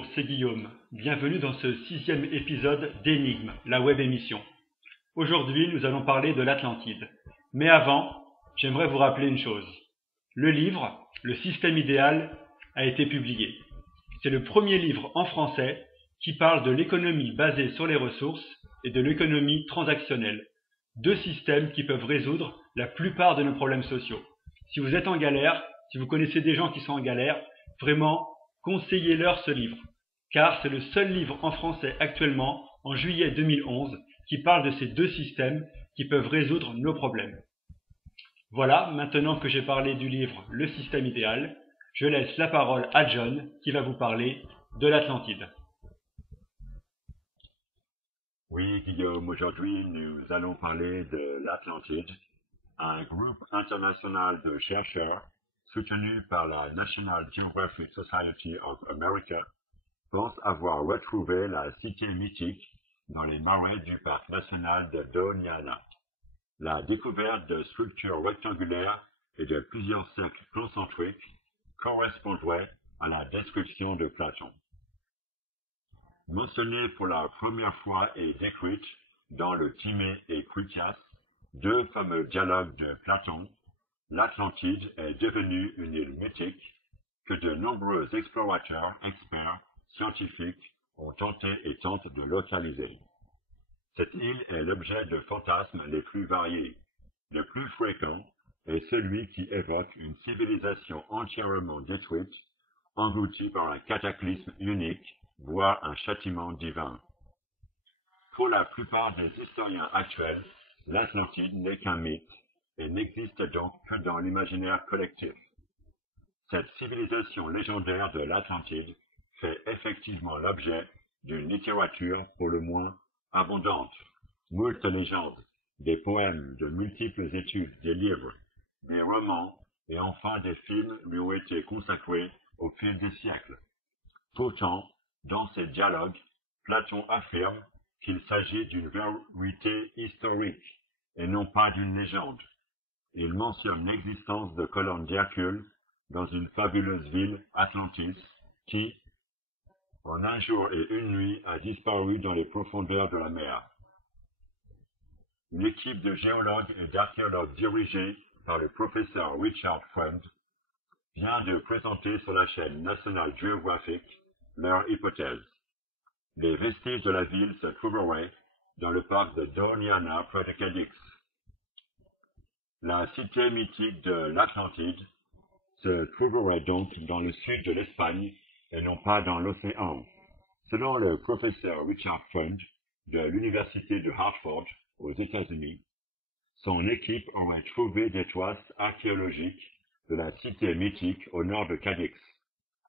Bonjour, c'est Guillaume. Bienvenue dans ce 6e épisode d'Énigme, la web émission. Aujourd'hui, nous allons parler de l'Atlantide. Mais avant, j'aimerais vous rappeler une chose. Le livre, Le système idéal, a été publié. C'est le premier livre en français qui parle de l'économie basée sur les ressources et de l'économie transactionnelle. Deux systèmes qui peuvent résoudre la plupart de nos problèmes sociaux. Si vous êtes en galère, si vous connaissez des gens qui sont en galère, vraiment, conseillez-leur ce livre, car c'est le seul livre en français actuellement, en juillet 2011, qui parle de ces deux systèmes qui peuvent résoudre nos problèmes. Voilà, maintenant que j'ai parlé du livre Le système idéal, je laisse la parole à John qui va vous parler de l'Atlantide. Oui, Guillaume, aujourd'hui nous allons parler de l'Atlantide, un groupe international de chercheurs soutenu par la National Geographic Society of America pense avoir retrouvé la cité mythique dans les marais du parc national de Doñana. La découverte de structures rectangulaires et de plusieurs cercles concentriques correspondrait à la description de Platon. Mentionnée pour la première fois et décrite dans le Timée et Critias, deux fameux dialogues de Platon, l'Atlantide est devenue une île mythique que de nombreux explorateurs, experts, scientifiques ont tenté et tentent de localiser. Cette île est l'objet de fantasmes les plus variés. Le plus fréquent est celui qui évoque une civilisation entièrement détruite, engloutie par un cataclysme unique, voire un châtiment divin. Pour la plupart des historiens actuels, l'Atlantide n'est qu'un mythe et n'existe donc que dans l'imaginaire collectif. Cette civilisation légendaire de l'Atlantide fait effectivement l'objet d'une littérature pour le moins abondante. Moult légendes, des poèmes, de multiples études, des livres, des romans et enfin des films lui ont été consacrés au fil des siècles. Pourtant, dans ces dialogues, Platon affirme qu'il s'agit d'une vérité historique et non pas d'une légende. Il mentionne l'existence de colonnes d'Hercule dans une fabuleuse ville, Atlantis, qui, en un jour et une nuit, a disparu dans les profondeurs de la mer. Une équipe de géologues et d'archéologues dirigée par le professeur Richard Friend vient de présenter sur la chaîne National Geographic leur hypothèse. Les vestiges de la ville se trouveraient dans le parc de Doñana près de Cadix. La cité mythique de l'Atlantide se trouverait donc dans le sud de l'Espagne et non pas dans l'océan. Selon le professeur Richard Friend de l'Université de Hartford aux États-Unis, son équipe aurait trouvé des traces archéologiques de la cité mythique au nord de Cadix,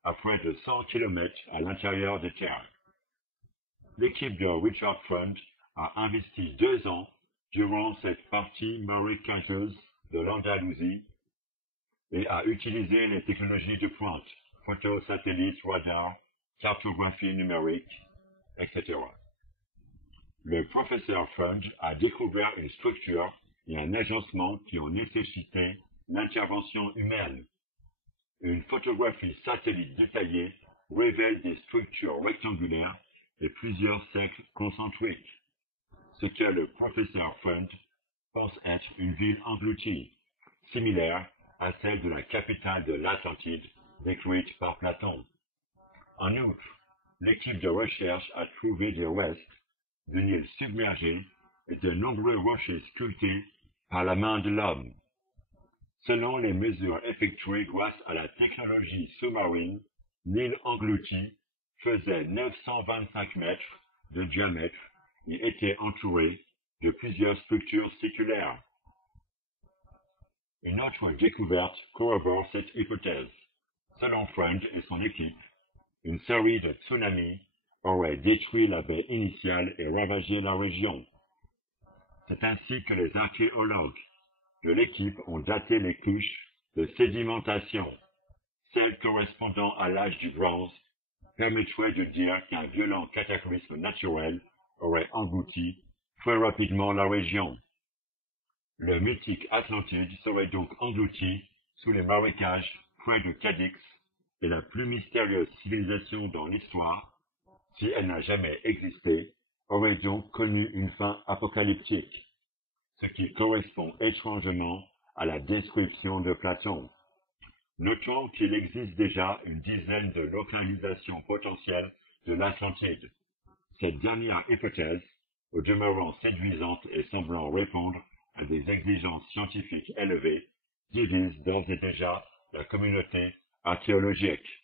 à près de 100 km à l'intérieur des terres. L'équipe de Richard Friend a investi 2 ans durant cette partie marécageuse de l'Andalousie et a utilisé les technologies de pointe, photos, satellites, radars, cartographie numérique, etc. Le professeur Friend a découvert une structure et un agencement qui ont nécessité l'intervention humaine. Une photographie satellite détaillée révèle des structures rectangulaires et plusieurs cercles concentriques, ce que le professeur Friend pense être une ville engloutie, similaire à celle de la capitale de l'Atlantide décrite par Platon. En outre, l'équipe de recherche a trouvé des restes d'une île submergée et de nombreux rochers sculptés par la main de l'homme. Selon les mesures effectuées grâce à la technologie sous-marine, l'île engloutie faisait 925 mètres de diamètre et était entourée de plusieurs structures séculaires. Une autre découverte corrobore cette hypothèse. Selon Friend et son équipe, une série de tsunamis aurait détruit la baie initiale et ravagé la région. C'est ainsi que les archéologues de l'équipe ont daté les couches de sédimentation. Celles correspondant à l'âge du bronze permettraient de dire qu'un violent cataclysme naturel aurait englouti très rapidement la région. Le mythique Atlantide serait donc englouti sous les marécages près de Cadix est la plus mystérieuse civilisation dans l'histoire, si elle n'a jamais existé, aurait donc connu une fin apocalyptique, ce qui correspond étrangement à la description de Platon. Notons qu'il existe déjà une dizaine de localisations potentielles de l'Atlantide. Cette dernière hypothèse, au demeurant séduisante et semblant répondre à des exigences scientifiques élevées, divise d'ores et déjà la communauté archéologique.